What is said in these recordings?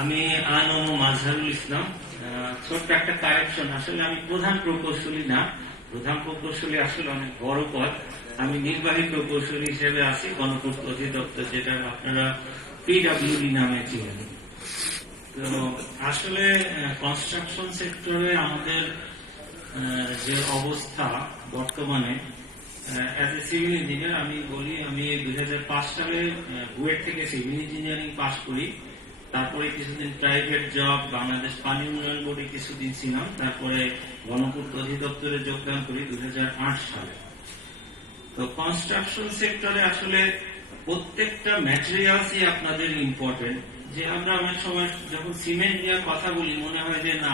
আমি আনম মাজহারুল ইসলাম। ছোট্ট একটা কারেকশন। আসলে আমি প্রধান প্রকৌশলী না। প্রধান প্রকৌশলী আসলে অনেক বড় পদ। আমি নির্বাহী প্রকৌশলী হিসেবে আছি, গণপূর্ত অধিদপ্তর, যেটা আপনারা পিডাব্লিউডি নামে চিনেন। তো আসলে কনস্ট্রাকশন সেক্টরে আমাদের যে অবস্থা বর্তমানে অ্যাজ এ সিভিল ইঞ্জিনিয়ার আমি বলি, আমি দুই হাজার পাঁচ সালে বুয়েট থেকে সিভিল ইঞ্জিনিয়ারিং পাশ করি। তারপরে কিছুদিন প্রাইভেট জব বাংলাদেশ পানি উন্নয়ন বোর্ডে কিছুদিন ছিলাম। তারপরে গণপূর্ত অধিদপ্তরে যোগদান করি দুই হাজার আট সালে। তো কনস্ট্রাকশন সেক্টরে আসলে প্রত্যেকটা ম্যাটেরিয়ালসই আপনাদের ইম্পর্টেন্ট যে আমরা অনেক সময় যখন সিমেন্ট নিয়ে কথা বলি, মনে হয় যে না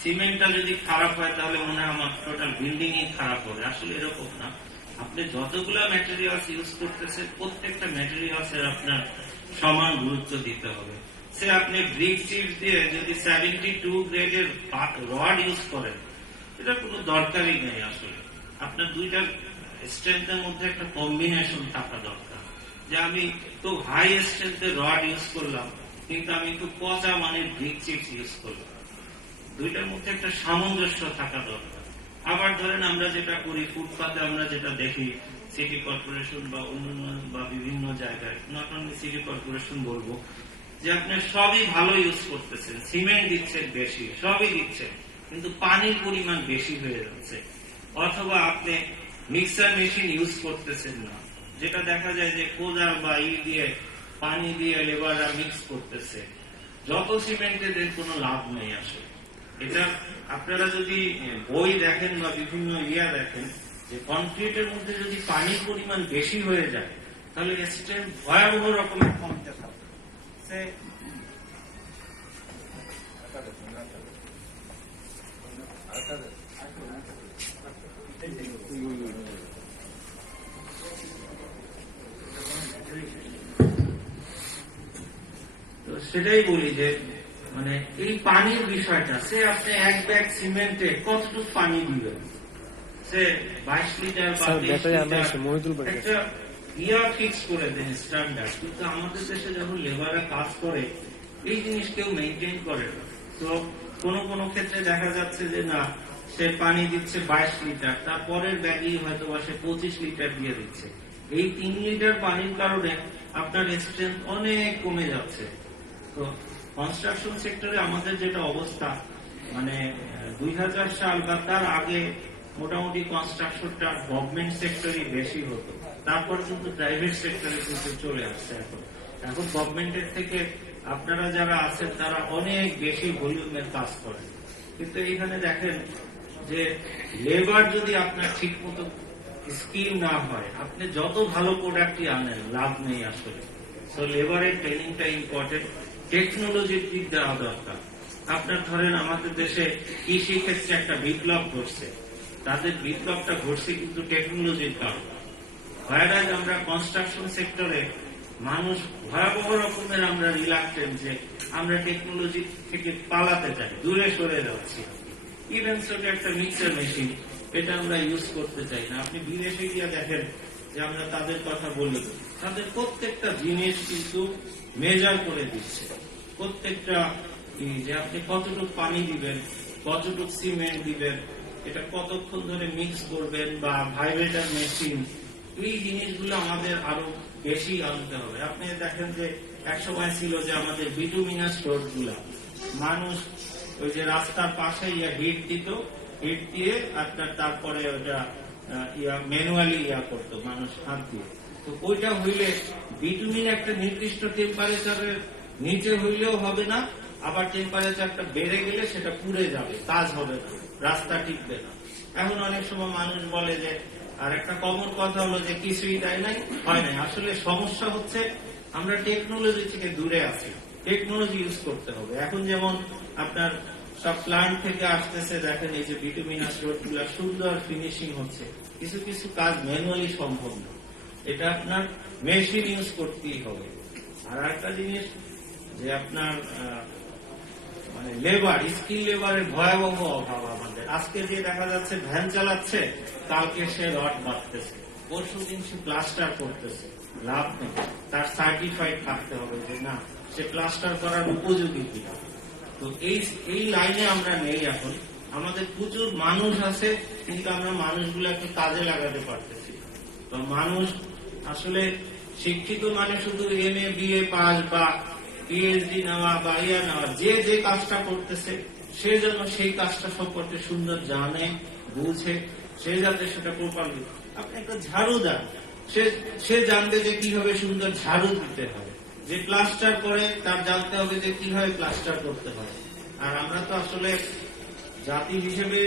সিমেন্টটা যদি খারাপ হয়, তাহলে মনে হয় আমার টোটাল বিল্ডিং ই খারাপ হবে। আসলে এরকম না। আপনি যতগুলো ম্যাটেরিয়ালস ইউজ করতেছেন, প্রত্যেকটা ম্যাটেরিয়ালস এর আপনার সমান গুরুত্ব দিতে হবে। আপনি ব্রিক চিপস দিয়ে যদি সেভেন্টি টু গ্রেডের রড ইউজ করেন, এটা কোনো দরকারই নেই আসলে। আপনার দুইটার স্ট্রেংথের মধ্যে একটা কম্বিনেশন থাকা দরকার। যে আমি খুব হাই স্ট্রেংথের রড ইউজ করলাম, কিন্তু আমি খুব পচা মানের ব্রিক চিপস ইউজ করলাম। দুইটার মধ্যে একটা সামঞ্জস্য থাকা দরকার। আবার ধরেন আমরা যেটা করি, ফুটপাতে আমরা যেটা দেখি সিটি কর্পোরেশন বা অন্যান্য বা বিভিন্ন জায়গায় নট অনলি সিটি কর্পোরেশন বলব যে আপনি সবই ভালো ইউজ করতেছেন সিমেন্ট দিচ্ছেন বেশি, সবই দিচ্ছেন, কিন্তু পানির পরিমাণ বেশি হয়ে যাচ্ছে। অথবা আপনি মিক্সার মেশিন ইউজ করতেছেন না, যেটা দেখা যায় যে কোদাল বা ই দিয়ে পানি দিয়ে লেবাররা মিক্স করতেছে। যত সিমেন্টে দেন কোনো লাভ নেই আসলে। এটা আপনারা যদি বই দেখেন বা বিভিন্ন ইয়া দেখেন, যে কনক্রিটের মধ্যে যদি পানির পরিমাণ বেশি হয়ে যায়, তাহলে স্ট্রেন ভয়াবহ রকমের কমতে থাকে তো সেটাই বলি যে মানে এই পানির বিষয়টা সে আপনি এক ব্যাগ সিমেন্টে কতটুকু পানি দিবেন? সে বাইশ লিটার বা স্যার, 23 ব্যাটারি আমরা লিটার এসে মহিদুল ইয়া ফিক্স করে দেন স্ট্যান্ডার্ড কিন্তু আমাদের দেশে যখন লেবাররা কাজ করে এই জিনিস কেউ মেনটেন করে না। তো কোন কোন ক্ষেত্রে দেখা যাচ্ছে যে না সে পানি দিচ্ছে বাইশ লিটার তারপরের হয়তো সে পঁচিশ লিটার দিয়ে দিচ্ছে। এই তিন লিটার পানির কারণে আপনার স্ট্রেংথ অনেক কমে যাচ্ছে। তো কনস্ট্রাকশন সেক্টরে আমাদের যেটা অবস্থা মানে দুই হাজার সাল বা তার আগে মোটামুটি কনস্ট্রাকশনটা গভর্নমেন্ট সেক্টরই বেশি হতো। তারপর কিন্তু প্রাইভেট সেক্টরে কিন্তু চলে আসছে এখন। এখন গভর্নমেন্টের থেকে আপনারা যারা আছেন, তারা অনেক বেশি ভলিউমের কাজ করেন। কিন্তু এইখানে দেখেন যে লেবার যদি আপনার ঠিক মতো স্কিল না হয়, আপনি যত ভালো প্রোডাক্টই আনেন, লাভ নেই আসলে। তো লেবারের ট্রেনিংটা ইম্পর্টেন্ট টেকনোলজির দিক দেওয়া দরকার। আপনার ধরেন আমাদের দেশে কৃষি ক্ষেত্রে একটা বিপ্লব ঘটছে। তাদের বিপ্লবটা ঘটছে কিন্তু টেকনোলজির কারণে। হোয়ারাজ আমরা কনস্ট্রাকশন সেক্টরে মানুষ ভয়াবহ রকমের আমরা রিলাক্টেন্ট যে আমরা টেকনোলজি থেকে পালাতে চাই, দূরে সরে যাচ্ছি। ইভেন ছোট একটা মিক্সার মেশিন এটা আমরা ইউজ করতে চাই না। আপনি বিদেশে গিয়ে দেখেন যে আমরা তাদের কথা বলে, তাদের প্রত্যেকটা জিনিস কিন্তু মেজার করে দিচ্ছে। প্রত্যেকটা যে আপনি কতটুকু পানি দিবেন, কতটুকু সিমেন্ট দিবেন, এটা কতক্ষণ ধরে মিক্স করবেন বা ভাইব্রেটার মেশিন এই জিনিসগুলো আমাদের আরও বেশি আনতে হবে। আপনি দেখেন যে এক সময় ছিল যে আমাদের বিটুমিনাস রোডগুলা মানুষ ওই যে রাস্তার পাশে ইয়া হিট দিত হিট দিয়ে আপনার তারপরে ওটা ইয়া ম্যানুয়ালি ইয়া করতো মানুষ হাত দিয়ে। তো ওইটা হইলে বিটুমিন একটা নির্দিষ্ট টেম্পারেচারের নিচে হইলেও হবে না, আবার টেম্পারেচারটা বেড়ে গেলে সেটা পুড়ে যাবে, কাজ হবে না, রাস্তা টিকবে না। এখন অনেক সময় মানুষ বলে যে আর একটা কমন কথা হলো যে কিছুই দেয় নাই, হয় নাই। আসলে সমস্যা হচ্ছে আমরা টেকনোলজি থেকে দূরে আছি। টেকনোলজি ইউজ করতে হবে। এখন যেমন আপনার সব প্লান্ট থেকে আসতেছে, দেখেন এই যে বিটুমিনাস রোড সুন্দর ফিনিশিং হচ্ছে। কিছু কিছু কাজ ম্যানুয়ালি সম্ভব না। এটা আপনার মেশিন ইউজ করতেই হবে। আর একটা জিনিস যে আপনার মানে লেবার স্কিল লেবারের ভয়াবহ অভাব আজকে যে দেখা যাচ্ছে ভ্যান চালাচ্ছে, কালকে সে রড বাঁধতেছে। পরশু দিন সে প্লাস্টার করতেছে। লাভ নেই। তার সার্টিফাইড থাকতে হবে যে না, সে প্লাস্টার করার উপযোগী কিনা। তো এই এই লাইনে আমরা নেই এখন। আমাদের প্রচুর মানুষ আছে, কিন্তু আমরা মানুষগুলোকে কাজে লাগাতে পারতেছি তো মানুষ আসলে শিক্ষিত মানে শুধু এম এ বিএ পাস বা পিএইচডি নেওয়া বা ইয়া নেওয়া, যে যে কাজটা করতেছে সে যেন সেই কাজটা সম্পর্কে সুন্দর জানে, বুঝে, সে যাতে সেটা প্রপারলি আপনি একটা ঝাড়ু দেন। সে জানবে যে কীভাবে সুন্দর ঝাড়ু দিতে হয়। যে প্লাস্টার করে, তার জানতে হবে যে কীভাবে প্লাস্টার করতে হয়। আর আমরা তো আসলে জাতি হিসেবে,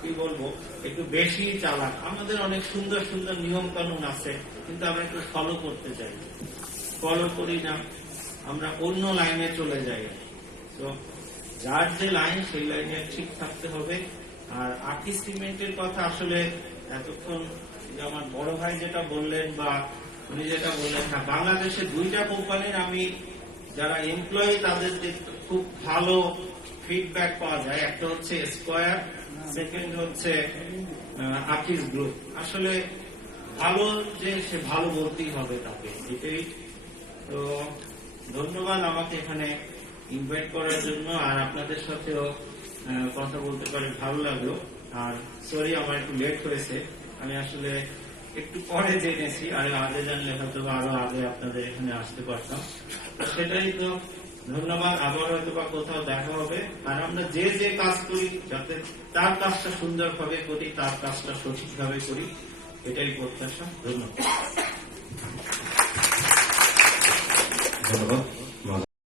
কি বলব, একটু বেশি চালাক। আমাদের অনেক সুন্দর সুন্দর নিয়ম কানুন আছে, কিন্তু আমরা একটু ফলো করতে চাই। ফলো করি না, আমরা অন্য লাইনে চলে যাই। তো যার যে লাইন সেই লাইনে ঠিক থাকতে হবে। আর আর্টি সিমেন্টের কথা আসলে এতক্ষণ আমার বড় ভাই যেটা বললেন বা উনি যেটা বললেন হ্যাঁ বাংলাদেশে দুইটা কোম্পানির আমি যারা এমপ্লয়ি তাদের খুব ভালো ফিডব্যাক পাওয়া যায়। একটা হচ্ছে স্কোয়ার সেকেন্ড হচ্ছে আকিস গ্রুপ আসলে ভালো যে সে ভালো বলতেই হবে তাকে, এটাই। তো ধন্যবাদ আমাকে এখানে ইনভাইট করার জন্য আর আপনাদের সাথেও কথা বলতে পারে ভালো লাগল। আর সরি আমার একটু লেট হয়েছে। আমি আসলে একটু পরে জেনেছি, আর আগে জানলে হয়তো আরও আগে আপনাদের এখানে আসতে পারতাম। সেটাই তো, ধন্যবাদ। আবার হয়তো বা কোথাও দেখা হবে। আর আমরা যে যে কাজ করি, যাতে তার কাজটা সুন্দরভাবে করি, তার কাজটা সঠিকভাবে করি, এটাই প্রত্যাশা। ধন্যবাদ। ধন্যবাদ।